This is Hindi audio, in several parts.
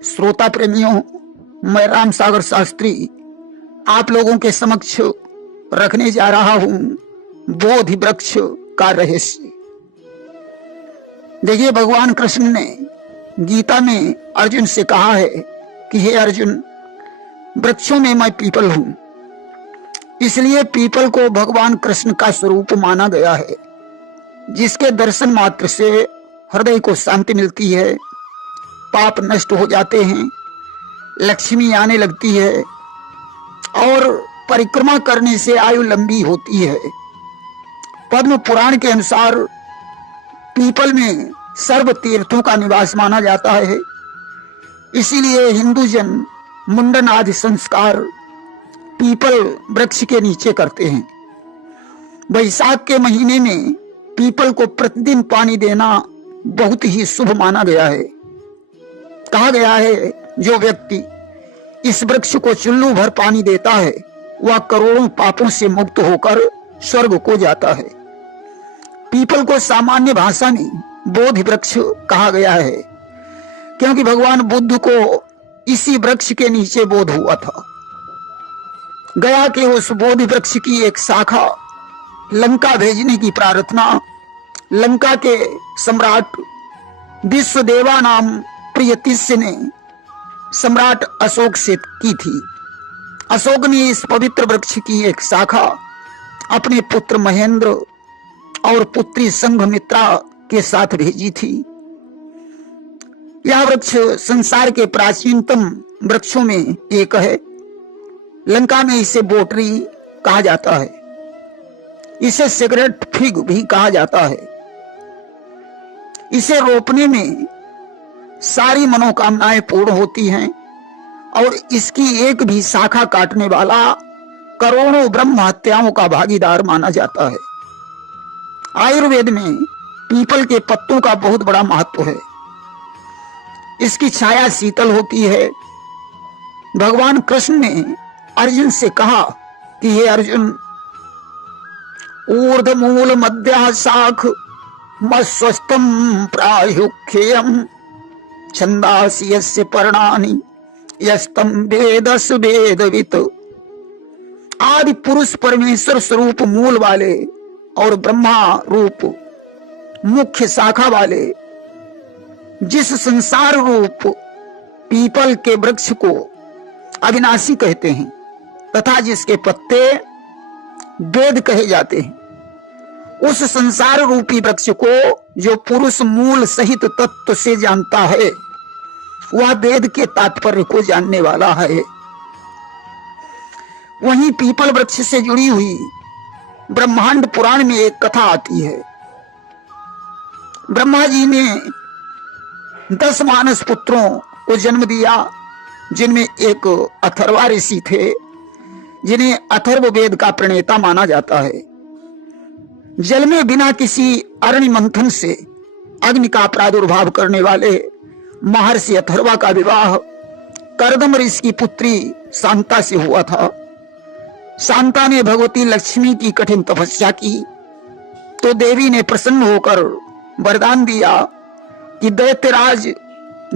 श्रोता प्रेमियों, मैं राम सागर शास्त्री आप लोगों के समक्ष रखने जा रहा हूं बोधि वृक्ष का रहस्य। देखिए, भगवान कृष्ण ने गीता में अर्जुन से कहा है कि हे अर्जुन, वृक्षों में मैं पीपल हूं। इसलिए पीपल को भगवान कृष्ण का स्वरूप माना गया है, जिसके दर्शन मात्र से हृदय को शांति मिलती है, पाप नष्ट हो जाते हैं, लक्ष्मी आने लगती है और परिक्रमा करने से आयु लंबी होती है। पद्म पुराण के अनुसार पीपल में सर्व तीर्थों का निवास माना जाता है। इसीलिए हिंदू जन मुंडन आदि संस्कार पीपल वृक्ष के नीचे करते हैं। वैशाख के महीने में पीपल को प्रतिदिन पानी देना बहुत ही शुभ माना गया है। कहा गया है, जो व्यक्ति इस वृक्ष को चुल्लू भर पानी देता है वह करोड़ों पापों से मुक्त होकर स्वर्ग को जाता है। पीपल को सामान्य भाषा में बोधि वृक्ष कहा गया है, क्योंकि भगवान बुद्ध को इसी वृक्ष के नीचे बोध हुआ था। गया के उस बोधि वृक्ष की एक शाखा लंका भेजने की प्रार्थना लंका के सम्राट विश्वदेवा नाम प्रियतिष्य ने सम्राट अशोक से की थी। अशोक ने इस पवित्र वृक्ष की एक शाखा अपने पुत्र महेंद्र और पुत्री संघमित्रा के साथ भेजी थी। यह वृक्ष संसार के प्राचीनतम वृक्षों में एक है। लंका में इसे बोटरी कहा जाता है। इसे सिगरेट फिग भी कहा जाता है। इसे रोपने में सारी मनोकामनाएं पूर्ण होती हैं और इसकी एक भी शाखा काटने वाला करोड़ों ब्रह्म हत्याओं का भागीदार माना जाता है। आयुर्वेद में पीपल के पत्तों का बहुत बड़ा महत्व है। इसकी छाया शीतल होती है। भगवान कृष्ण ने अर्जुन से कहा कि हे अर्जुन, ऊर्ध्व मूल मध्य शाख मस्वस्तम प्रायुख्यम छंदासि यस्य पर्णानि यस्तम वेदस वेदवित। आदि पुरुष परमेश्वर स्वरूप मूल वाले और ब्रह्मा रूप मुख्य शाखा वाले जिस संसार रूप पीपल के वृक्ष को अविनाशी कहते हैं तथा जिसके पत्ते वेद कहे जाते हैं, उस संसार रूपी वृक्ष को जो पुरुष मूल सहित तत्व से जानता है वह वेद के तात्पर्य को जानने वाला है। वहीं पीपल वृक्ष से जुड़ी हुई ब्रह्मांड पुराण में एक कथा आती है। ब्रह्मा जी ने 10 मानस पुत्रों को जन्म दिया, जिनमें एक अथर्वा ऋषि थे, जिन्हें अथर्व वेद का प्रणेता माना जाता है। जल में बिना किसी अरणि मंथन से अग्नि का प्रादुर्भाव करने वाले महर्षि अथर्वा का विवाह कर्दम ऋषि की पुत्री शांता से हुआ था। शांता ने भगवती लक्ष्मी की कठिन तपस्या की तो देवी ने प्रसन्न होकर वरदान दिया कि दैत्यराज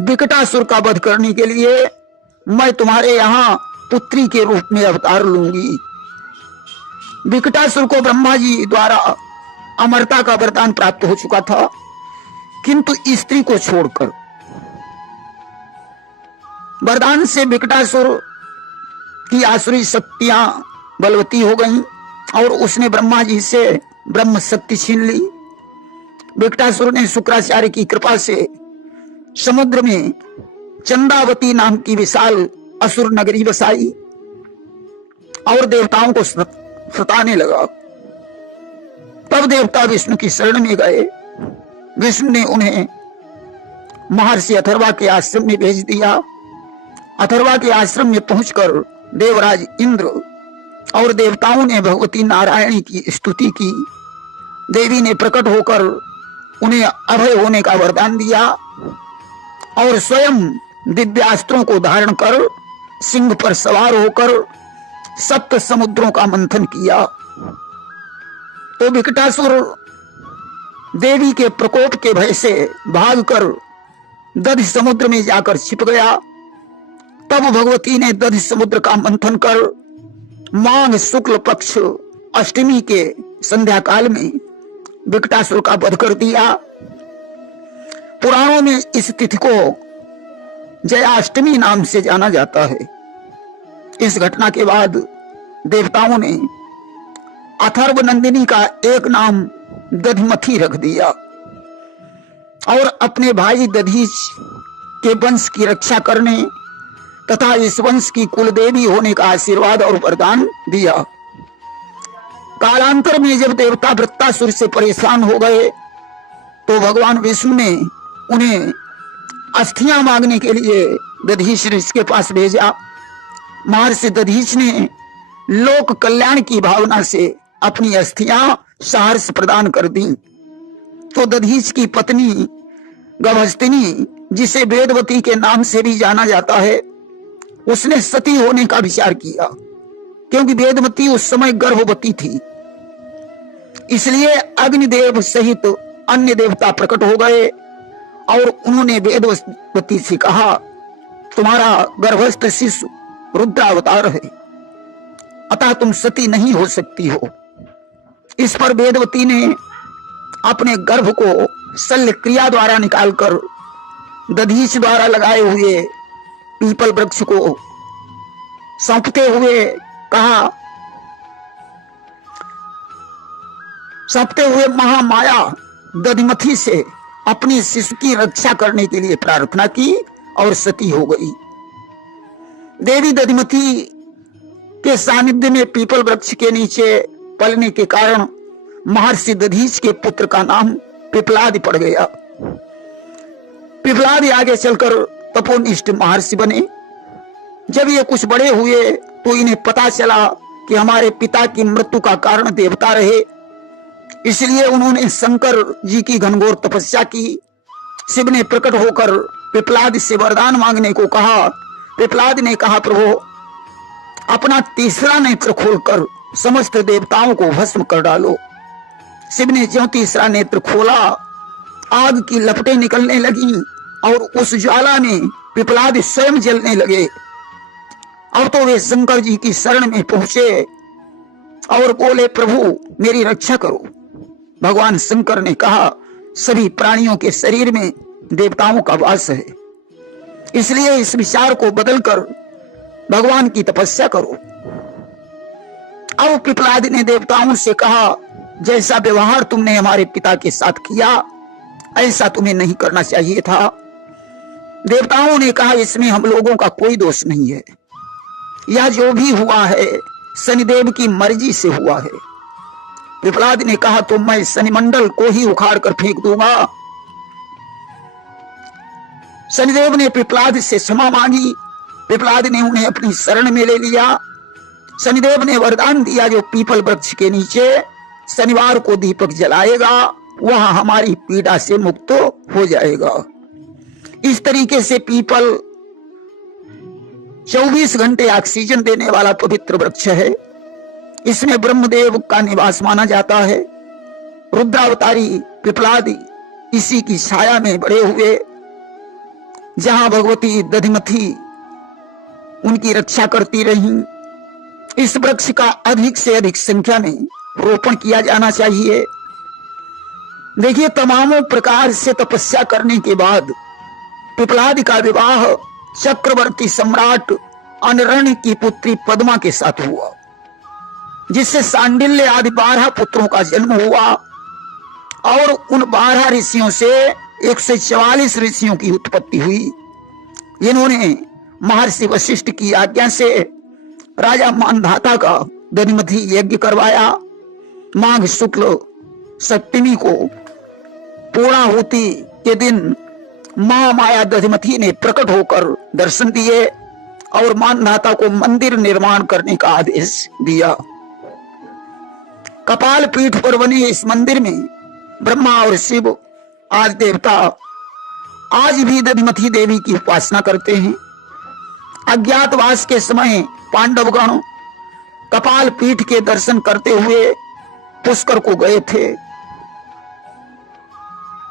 विकटासुर का वध करने के लिए मैं तुम्हारे यहाँ पुत्री के रूप में अवतार लूंगी। विकटासुर को ब्रह्मा जी द्वारा अमरता का वरदान प्राप्त हो चुका था, किंतु स्त्री को छोड़कर। वरदान से विकटासुर की आसुरी शक्तियां बलवती हो गईं और उसने ब्रह्मा जी से ब्रह्म शक्ति छीन ली। विकटासुर ने शुक्राचार्य की कृपा से समुद्र में चंदावती नाम की विशाल असुर नगरी बसाई और देवताओं को सताने लगा। तब देवता विष्णु की शरण में गए। विष्णु ने उन्हें महर्षि अथर्वा के आश्रम में भेज दिया। अथर्वा के आश्रम में पहुंचकर देवराज इंद्र और देवताओं ने भगवती नारायणी की स्तुति की। देवी ने प्रकट होकर उन्हें अभय होने का वरदान दिया और स्वयं दिव्यास्त्रों को धारण कर सिंह पर सवार होकर 7 समुद्रों का मंथन किया। तो विकटासुर देवी के प्रकोप के भय से भागकर दध समुद्र में जाकर छिप गया तब भगवती ने दधि समुद्र का मंथन कर माघ शुक्ल पक्ष अष्टमी के संध्या काल में विकटासुर का वध कर दिया। पुराणों में इस तिथि को जयाष्टमी नाम से जाना जाता है। इस घटना के बाद देवताओं ने अथर्व नंदिनी का एक नाम दधिमथी रख दिया और अपने भाई दधीच के वंश की रक्षा करने तथा इस वंश की कुलदेवी होने का आशीर्वाद और वरदान दिया। कालांतर में जब देवता वृत्तासुर से परेशान हो गए तो भगवान विष्णु ने उन्हें अस्थियां मांगने के लिए दधीच ऋषि के पास भेजा। महर्षि दधीच ने लोक कल्याण की भावना से अपनी अस्थियां सहर्ष प्रदान कर दी। तो दधीच की पत्नी गभस्तिनी, जिसे वेदवती के नाम से भी जाना जाता है, उसने सती होने का विचार किया, क्योंकि वेदवती उस समय गर्भवती थी। इसलिए अग्निदेव सहित अन्य देवता प्रकट हो गए और उन्होंने वेदवती से कहा, तुम्हारा गर्भस्थ शिशु रुद्रावतार है, अतः तुम सती नहीं हो सकती हो। इस पर वेदवती ने अपने गर्भ को शल्य क्रिया द्वारा निकालकर दधीच द्वारा लगाए हुए पीपल वृक्ष को सौंपते हुए महामाया दधिमथी से अपनी शिशु की रक्षा करने के लिए प्रार्थना की और सती हो गई। देवी दधिमथी के सानिध्य में पीपल वृक्ष के नीचे पलने के कारण महर्षि दधीच के पुत्र का नाम पिपलाद पड़ गया। पिपलाद आगे चलकर तपोनिष्ठ महर्षि बने। जब ये कुछ बड़े हुए तो इन्हें पता चला कि हमारे पिता की मृत्यु का कारण देवता रहे, इसलिए उन्होंने शंकर जी की घनघोर तपस्या की। शिव ने प्रकट होकर पिपलाद से वरदान मांगने को कहा। पिपलाद ने कहा, प्रभु अपना तीसरा नेत्र खोलकर समस्त देवताओं को भस्म कर डालो। शिव ने ज्यों तीसरा नेत्र खोला, आग की लपटें निकलने लगी और उस ज्वाला में पिपलाद स्वयं जलने लगे। अब तो वे शंकर जी की शरण में पहुंचे और बोले, प्रभु मेरी रक्षा करो। भगवान शंकर ने कहा, सभी प्राणियों के शरीर में देवताओं का वास है, इसलिए इस विचार को बदलकर भगवान की तपस्या करो। अब पिपलाद ने देवताओं से कहा, जैसा व्यवहार तुमने हमारे पिता के साथ किया, ऐसा तुम्हें नहीं करना चाहिए था। देवताओं ने कहा, इसमें हम लोगों का कोई दोष नहीं है, यह जो भी हुआ है शनिदेव की मर्जी से हुआ है। पिपलाद ने कहा, तो मैं शनिमंडल को ही उखाड़ कर फेंक दूंगा। शनिदेव ने पिपलाद से क्षमा मांगी। पिपलाद ने उन्हें अपनी शरण में ले लिया। शनिदेव ने वरदान दिया, जो पीपल वृक्ष के नीचे शनिवार को दीपक जलाएगा वह हमारी पीड़ा से मुक्त हो जाएगा। इस तरीके से पीपल 24 घंटे ऑक्सीजन देने वाला पवित्र वृक्ष है। इसमें ब्रह्मदेव का निवास माना जाता है। रुद्रावतारी पिपलाद इसी की छाया में बड़े हुए। जहां भगवती दधिमथी उनकी रक्षा करती रही। इस वृक्ष का अधिक से अधिक संख्या में रोपण किया जाना चाहिए। देखिए, तमामों प्रकार से तपस्या करने के बाद पिपलाद का विवाह चक्रवर्ती सम्राट अनरण्य की पुत्री पद्मा के साथ हुआ, जिससे सांडिल्य आदि 12 पुत्रों का जन्म हुआ और उन 12 ऋषियों से 144 ऋषियों की उत्पत्ति हुई। इन्होंने महर्षि वशिष्ठ की आज्ञा से राजा मानधाता का दधिमथी यज्ञ करवाया। माघ शुक्ल सप्तमी को पूर्णाहुति के दिन महामाया दधिमथी ने प्रकट होकर दर्शन दिए और मानधाता को मंदिर निर्माण करने का आदेश दिया। कपाल पीठ पर बने इस मंदिर में ब्रह्मा और शिव आदि देवता आज भी दधिमथी देवी की उपासना करते हैं। अज्ञातवास के समय पांडवगण कपाल पीठ के दर्शन करते हुए पुष्कर को गए थे।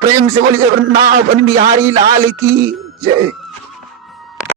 प्रेम से बोलिए वृंदावन बिहारी लाल की जय।